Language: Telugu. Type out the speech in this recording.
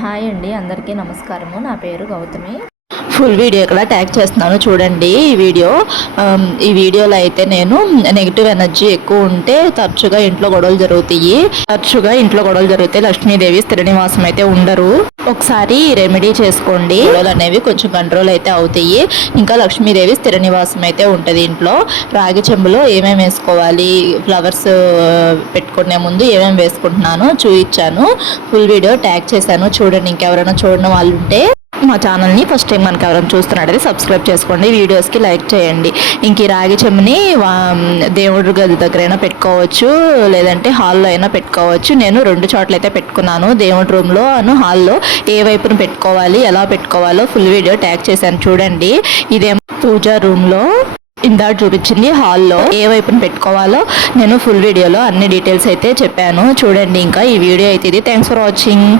హాయ్ అండి, అందరికీ నమస్కారము. నా పేరు గౌతమి. ఫుల్ వీడియో ఇక్కడ ట్యాగ్ చేస్తున్నాను చూడండి. ఈ వీడియోలో అయితే నేను నెగిటివ్ ఎనర్జీ ఎక్కువ ఉంటే తరచుగా ఇంట్లో గొడవలు జరుగుతాయి. లక్ష్మీదేవి స్థిర నివాసం అయితే ఉండరు. ఒకసారి రెమెడీ చేసుకోండి, గొడవలు అనేవి కొంచెం కంట్రోల్ అయితే అవుతాయి. ఇంకా లక్ష్మీదేవి స్థిర నివాసం అయితే ఉంటుంది ఇంట్లో. రాగి చెంబులో ఏమేమి వేసుకోవాలి, ఫ్లవర్స్ పెట్టుకునే ముందు ఏమేమి వేసుకుంటున్నానో చూపించాను. ఫుల్ వీడియో ట్యాగ్ చేశాను చూడండి. ఇంకెవరైనా చూడని వాళ్ళు ఉంటే మా ఛానల్ని ఫస్ట్ టైం మనకు ఎవరైనా చూస్తున్నట్టయితే సబ్స్క్రైబ్ చేసుకోండి, వీడియోస్కి లైక్ చేయండి. ఇంక ఈ రాగి చెంబుని దేవుడి గది దగ్గరైనా పెట్టుకోవచ్చు, లేదంటే హాల్లో అయినా పెట్టుకోవచ్చు. నేను 2 చోట్ల అయితే పెట్టుకున్నాను, దేవుడి రూమ్లో హాల్లో. ఏ వైపున పెట్టుకోవాలి, ఎలా పెట్టుకోవాలో ఫుల్ వీడియో ట్యాగ్ చేశాను చూడండి. ఇదేమో పూజా రూమ్లో, ఇందా చూపించింది హాల్లో. ఏ వైపున పెట్టుకోవాలో నేను ఫుల్ వీడియోలో అన్ని డీటెయిల్స్ అయితే చెప్పాను చూడండి. ఇంకా ఈ వీడియో అయితే ఇది. Thanks for watching.